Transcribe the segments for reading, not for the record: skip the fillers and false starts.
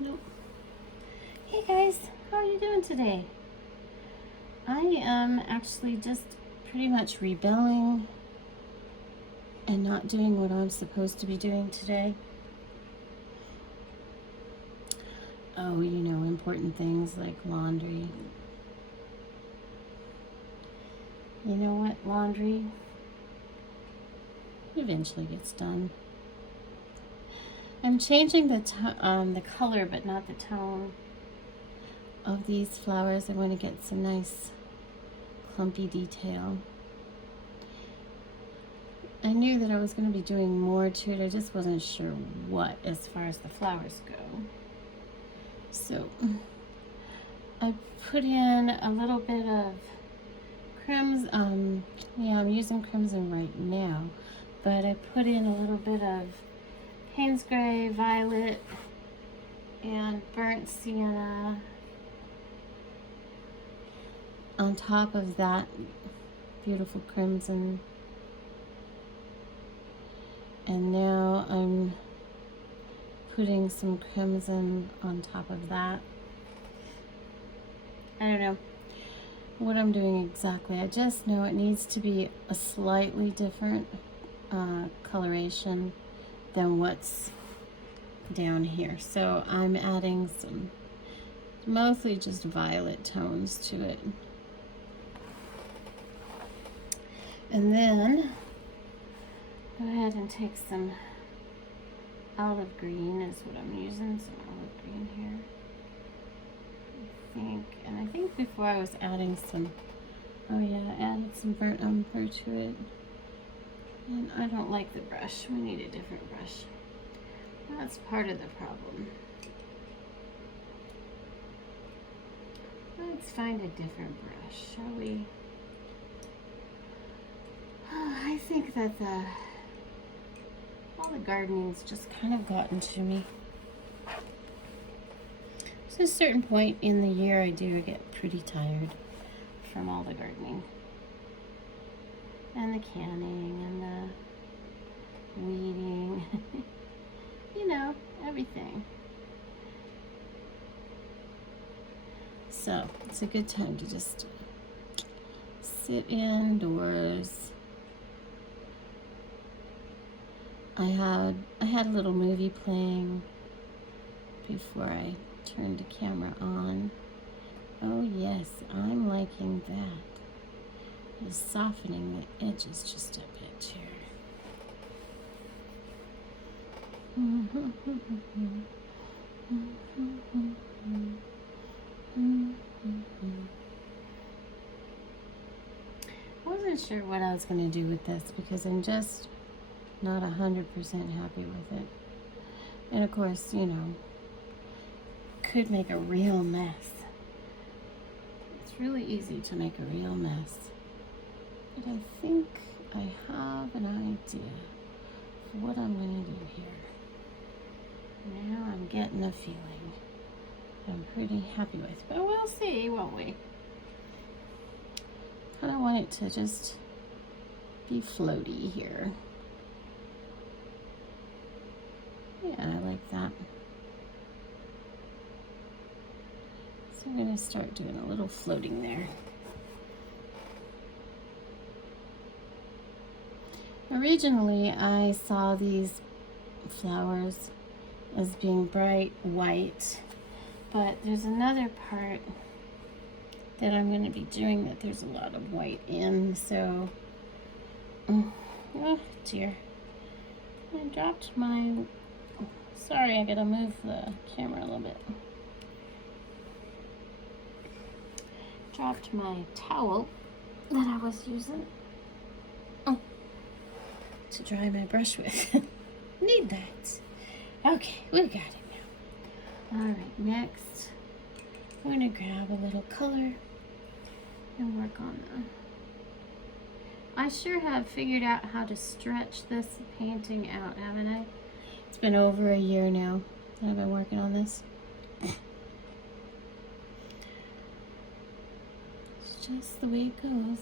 Nope. Hey guys, how are you doing today? I am actually just pretty much rebelling and not doing what I'm supposed to be doing today. Oh, important things like laundry. You know what? Laundry eventually gets done. I'm changing the color, but not the tone of these flowers. I want to get some nice clumpy detail. I knew that I was going to be doing more to it. I just wasn't sure what as far as the flowers go. So I put in a little bit of crimson. I'm using crimson right now, but I put in a little bit of Payne's Gray, violet, and burnt sienna on top of that beautiful crimson. And now I'm putting some crimson on top of that. I don't know what I'm doing exactly. I just know it needs to be a slightly different coloration than what's down here. So I'm adding some mostly just violet tones to it. And then go ahead and take some olive green is what I'm using, some olive green here. I think before I was adding some, I added some burnt umber to it. And I don't like the brush. We need a different brush. That's part of the problem. Let's find a different brush, shall we? Oh, I think that all the gardening's just kind of gotten to me. At a certain point in the year, I do get pretty tired from all the gardening and the canning and the weeding, everything. So it's a good time to just sit indoors. I had a little movie playing before I turned the camera on. Oh yes, I'm liking that. Just softening the edges just a bit here. I wasn't sure what I was going to do with this because I'm just not 100% happy with it. And of course, could make a real mess. It's really easy to make a real mess. But I think I have an idea for what I'm going to do here. Now I'm getting a feeling I'm pretty happy with. But we'll see, won't we? Kind of want it to just be floaty here. Yeah, I like that. So I'm going to start doing a little floating there. Originally, I saw these flowers as being bright white, but there's another part that I'm going to be doing that there's a lot of white in, so oh dear, I dropped my, sorry, I gotta move the camera a little bit. Dropped my towel that I was using to dry my brush with. Need that. Okay, we got it now. All right, next I'm going to grab a little color and work on I sure have figured out how to stretch this painting out, haven't I? It's been over a year now that I've been working on this. It's just the way it goes.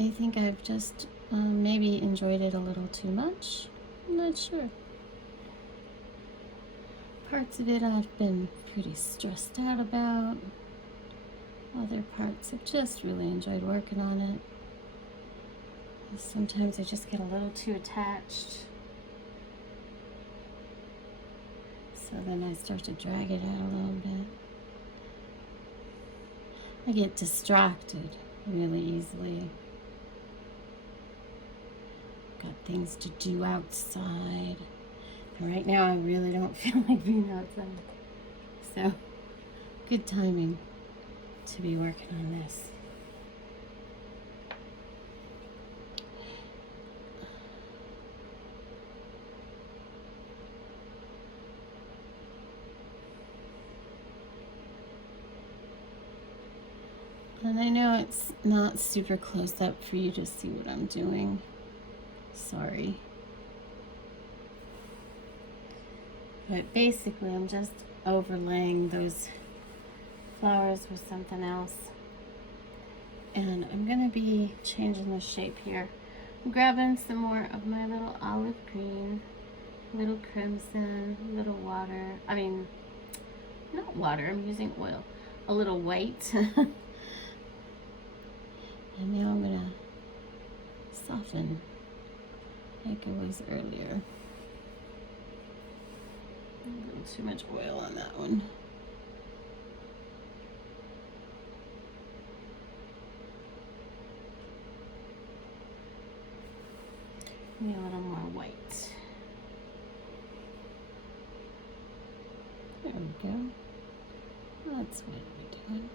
I think I've just maybe enjoyed it a little too much. I'm not sure. Parts of it I've been pretty stressed out about. Other parts I've just really enjoyed working on it. Sometimes I just get a little too attached. So then I start to drag it out a little bit. I get distracted really easily. Got things to do outside. And right now I really don't feel like being outside. So, good timing to be working on this. And I know it's not super close up for you to see what I'm doing. Sorry. But basically I'm just overlaying those flowers with something else. And I'm going to be changing the shape here. I'm grabbing some more of my little olive green, little crimson, little water. I mean, not water, I'm using oil. A little white. And now I'm gonna soften like it was earlier. A little too much oil on that one. Need a little more white. There we go. That's what we're doing.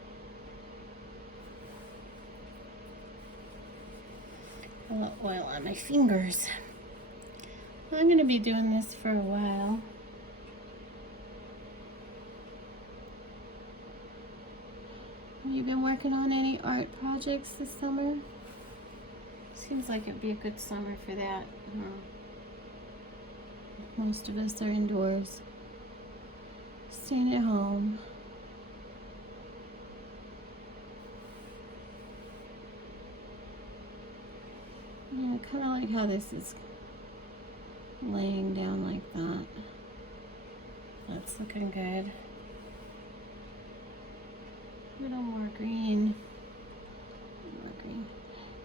A little oil on my fingers. I'm going to be doing this for a while. Have you been working on any art projects this summer? Seems like it'd be a good summer for that. Most of us are indoors, staying at home. Yeah, I kind of like how this is laying down like that. That's looking good. A little more green. More green.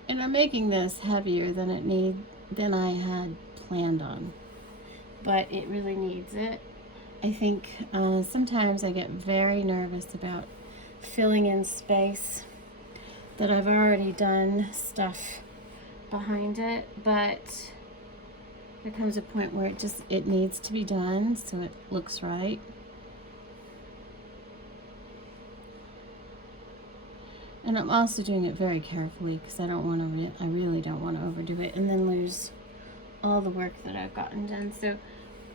And I'm making this heavier than I had planned on. But it really needs it. I think sometimes I get very nervous about filling in space that I've already done stuff behind it, but there comes a point where it needs to be done so it looks right. And I'm also doing it very carefully because I really don't want to overdo it and then lose all the work that I've gotten done. So I'm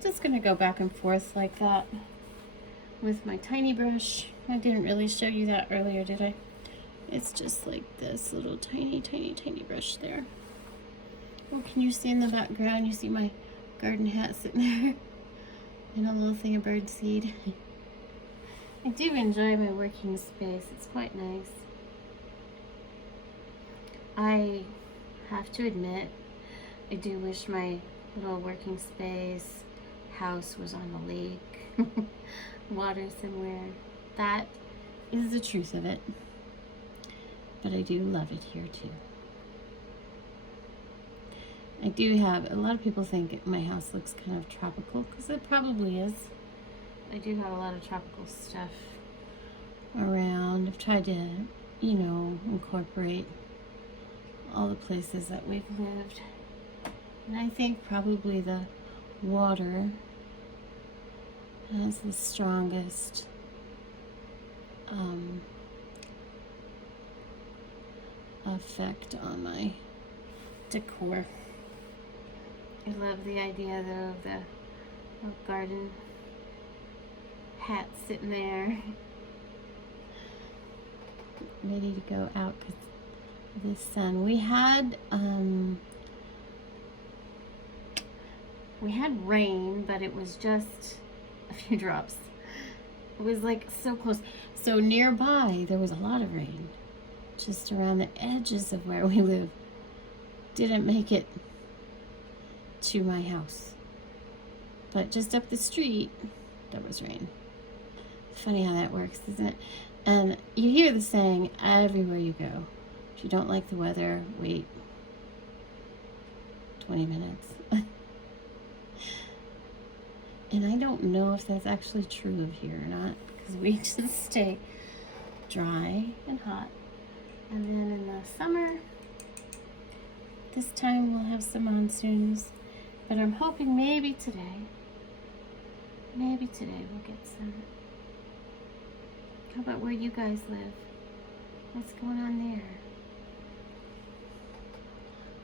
just going to go back and forth like that with my tiny brush. I didn't really show you that earlier, did I? It's just like this little tiny brush there. Oh, can you see in the background? You see my garden hat sitting there and a little thing of birdseed. I do enjoy my working space. It's quite nice. I have to admit, I do wish my little working space house was on a lake, water somewhere. That is the truth of it. But I do love it here too. I do have, a lot of people think my house looks kind of tropical, because it probably is. I do have a lot of tropical stuff around. I've tried to, incorporate all the places that we've lived. And I think probably the water has the strongest effect on my decor. I love the idea though of the garden hat sitting there ready to go out because of the sun. We had rain, but it was just a few drops. It was like so close. So nearby there was a lot of rain, just around the edges of where we live. Didn't make it to my house, but just up the street there was rain. Funny how that works, isn't it? And you hear the saying everywhere you go. If you don't like the weather, wait 20 minutes. And I don't know if that's actually true of here or not, because we just stay dry and hot. And then in the summer, this time we'll have some monsoons. But I'm hoping maybe today we'll get some. How about where you guys live? What's going on there?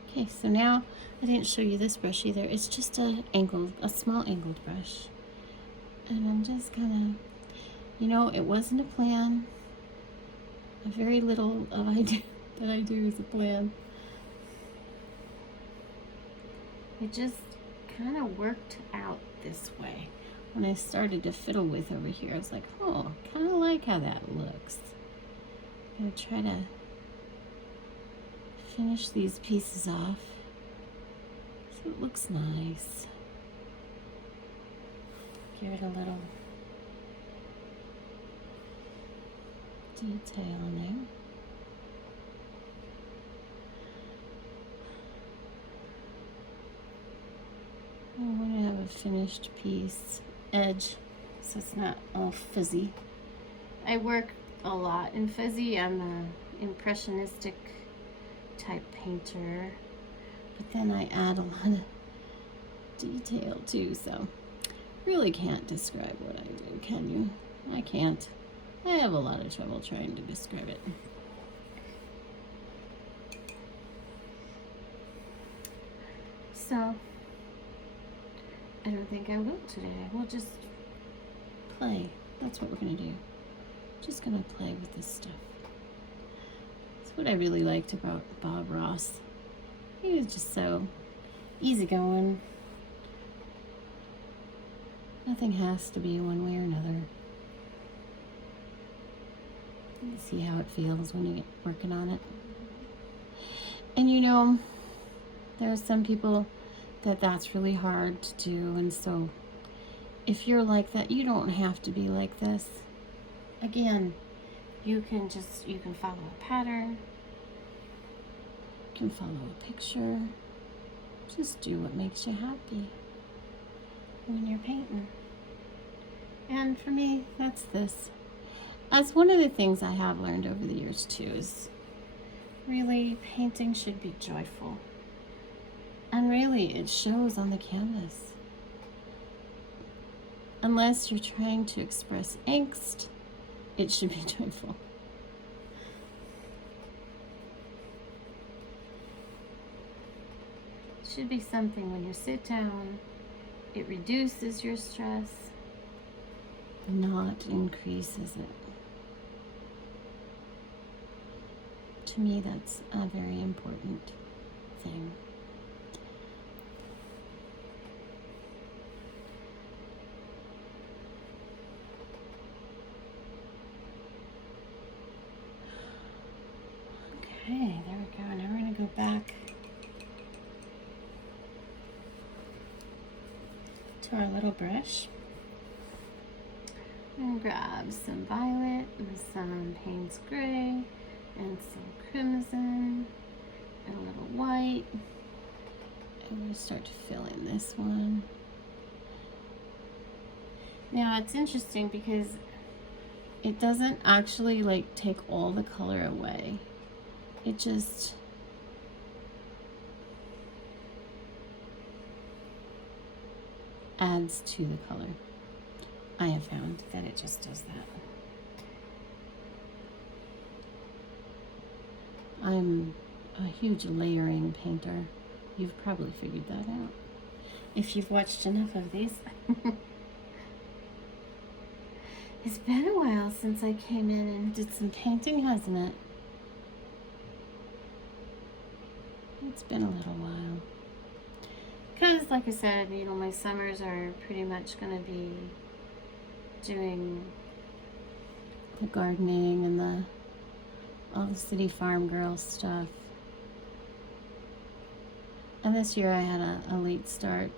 Okay, so now I didn't show you this brush either. It's just a small angled brush. And I'm just kind of, it wasn't a plan. A very little of that I do is a plan. It just kind of worked out this way. When I started to fiddle with over here, I was like, oh, kind of like how that looks. I'm going to try to finish these pieces off so it looks nice. Give it a little detail in there. I want to have a finished piece edge so it's not all fuzzy. I work a lot in fuzzy. I'm an impressionistic type painter, but then I add a lot of detail too, so really can't describe what I do, can you? I can't. I have a lot of trouble trying to describe it. So I don't think I will today. We'll just play. That's what we're gonna do. Just gonna play with this stuff. That's what I really liked about Bob Ross. He was just so easygoing. Nothing has to be one way or another. You see how it feels when you get working on it. And there are some people that's really hard to do, and so if you're like that, you don't have to be like this. Again, you can follow a pattern, you can follow a picture, just do what makes you happy when you're painting. And for me, that's this. That's one of the things I have learned over the years too, is really painting should be joyful. And really, it shows on the canvas. Unless you're trying to express angst, it should be joyful. It should be something when you sit down, it reduces your stress, not increases it. To me, that's a very important thing. Okay, there we go. Now we're going to go back to our little brush and grab some violet and some Payne's Gray and some crimson and a little white. And we'll start to fill in this one. Now it's interesting because it doesn't actually take all the color away. It just adds to the color. I have found that it just does that. I'm a huge layering painter. You've probably figured that out if you've watched enough of these. It's been a while since I came in and did some painting, hasn't it? It's been a little while. Because, like I said, my summers are pretty much going to be doing the gardening and all the city farm girl stuff. And this year I had a late start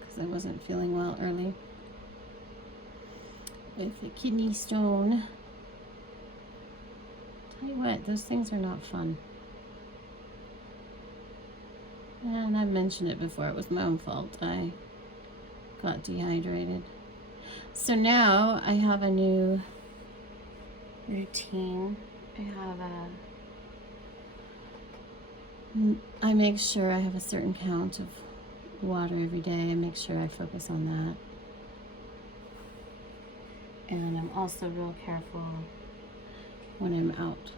because I wasn't feeling well early. with the kidney stone. Tell you what, those things are not fun. And I've mentioned it before, it was my own fault. I got dehydrated. So now I have a new routine. I make sure I have a certain count of water every day. I make sure I focus on that. And I'm also real careful when I'm out.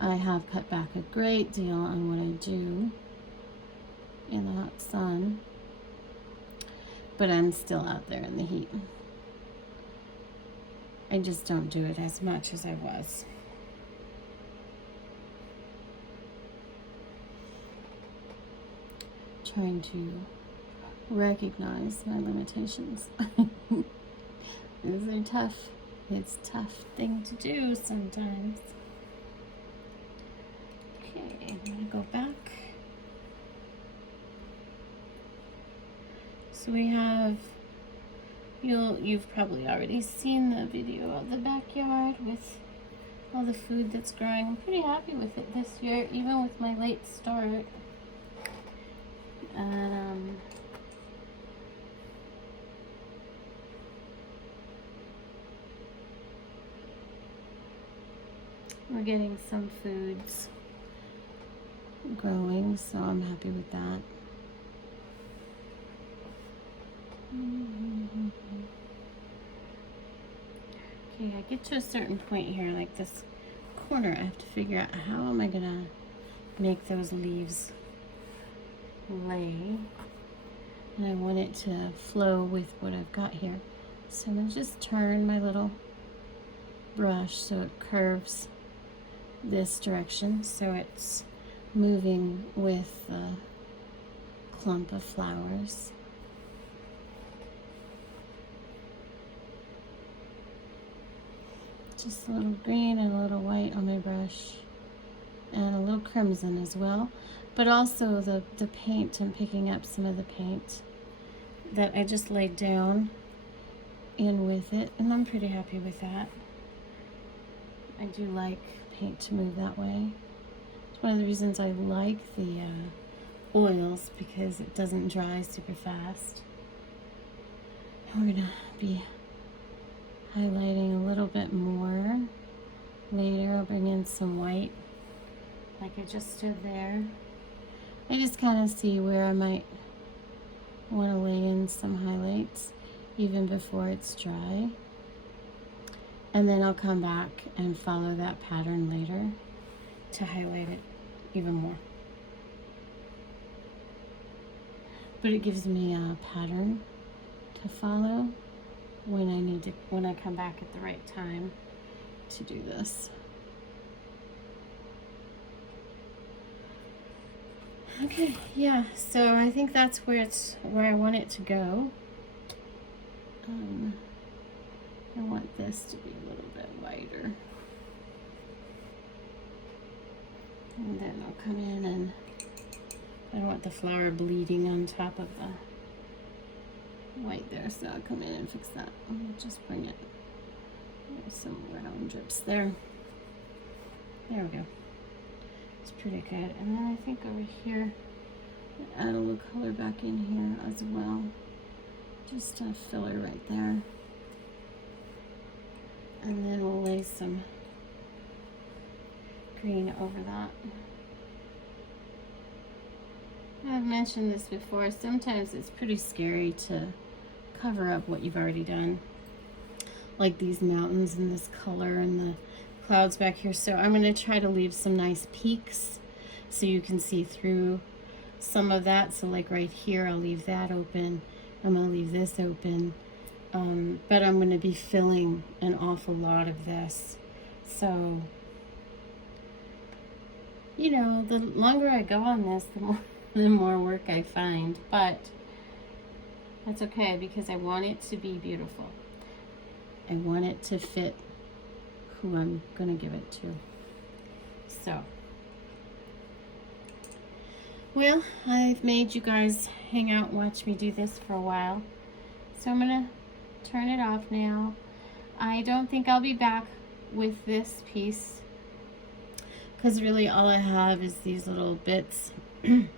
I have cut back a great deal on what I do in the hot sun, but I'm still out there in the heat. I just don't do it as much as I was. Trying to recognize my limitations. These are tough. It's a tough thing to do sometimes. Okay, I'm gonna go back. So we have, you've probably already seen the video of the backyard with all the food that's growing. I'm pretty happy with it this year, even with my late start. We're getting some foods growing, so I'm happy with that. Okay, I get to a certain point here, like this corner, I have to figure out how am I gonna make those leaves lay, and I want it to flow with what I've got here. So I'm gonna just turn my little brush so it curves this direction, so it's moving with the clump of flowers. Just a little green and a little white on my brush, and a little crimson as well, but also the paint, I'm picking up some of the paint that I just laid down in with it, and I'm pretty happy with that. I do like paint to move that way. It's one of the reasons I like the oils, because it doesn't dry super fast. And we're gonna be highlighting a little bit more later. I'll bring in some white like I just stood there. I just kind of see where I might want to lay in some highlights even before it's dry. And then I'll come back and follow that pattern later to highlight it even more. But it gives me a pattern to follow when I come back at the right time to do this. Okay, yeah, so I think that's where I want it to go. I want this to be a little bit wider. And then I'll come in, and I don't want the flower bleeding on top of the white there, so I'll come in and fix that. I'll just bring it. There's some round drips there. There we go. It's pretty good. And then I think over here, I'll add a little color back in here as well. Just a filler right there. And then we'll lay some green over that. I've mentioned this before, sometimes it's pretty scary to cover up what you've already done. Like these mountains and this color and the clouds back here. So I'm going to try to leave some nice peaks so you can see through some of that. So like right here, I'll leave that open. I'm going to leave this open. But I'm going to be filling an awful lot of this. So, you know, the longer I go on this, the more work I find. But that's okay, because I want it to be beautiful. I want it to fit who I'm going to give it to. So, well, I've made you guys hang out and watch me do this for a while. So I'm going to turn it off now. I don't think I'll be back with this piece because really all I have is these little bits. And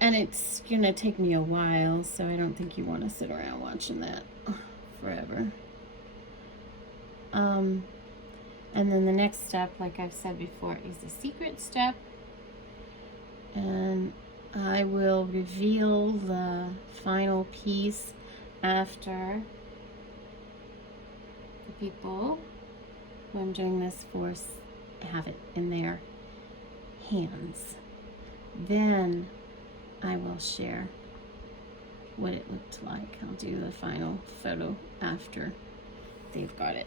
it's gonna take me a while, so I don't think you want to sit around watching that forever. And then the next step, like I've said before, is the secret step. And I will reveal the final piece after the people who I'm doing this for have it in their hands. Then I will share what it looked like. I'll do the final photo after they've got it.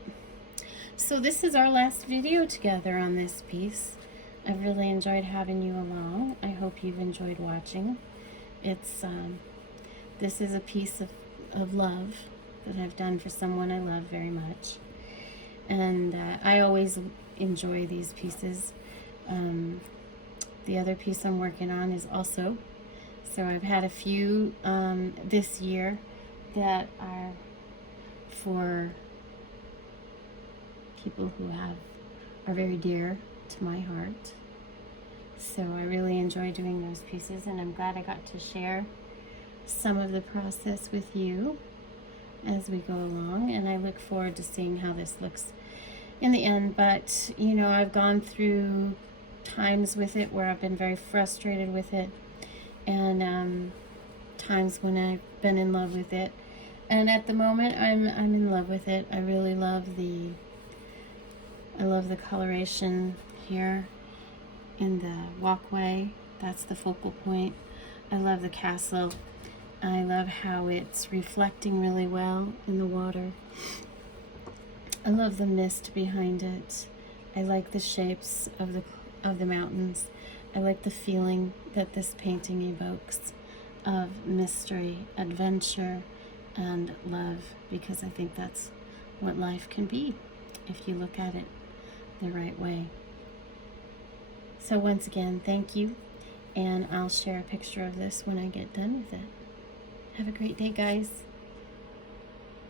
So this is our last video together on this piece. I really enjoyed having you along. I hope you've enjoyed watching. It's this is a piece of love that I've done for someone I love very much. And I always enjoy these pieces. The other piece I'm working on is also, so I've had a few this year that are for people who are very dear to my heart. So I really enjoy doing those pieces, and I'm glad I got to share some of the process with you as we go along, and I look forward to seeing how this looks in the end. But you know, I've gone through times with it where I've been very frustrated with it, and times when I've been in love with it, and at the moment I'm in love with it. I really love the coloration here in the walkway. That's the focal point. I love the castle. I love how it's reflecting really well in the water. I love the mist behind it. I like the shapes of the mountains. I like the feeling that this painting evokes of mystery, adventure, and love, because I think that's what life can be if you look at it the right way. So once again, thank you, and I'll share a picture of this when I get done with it. Have a great day, guys.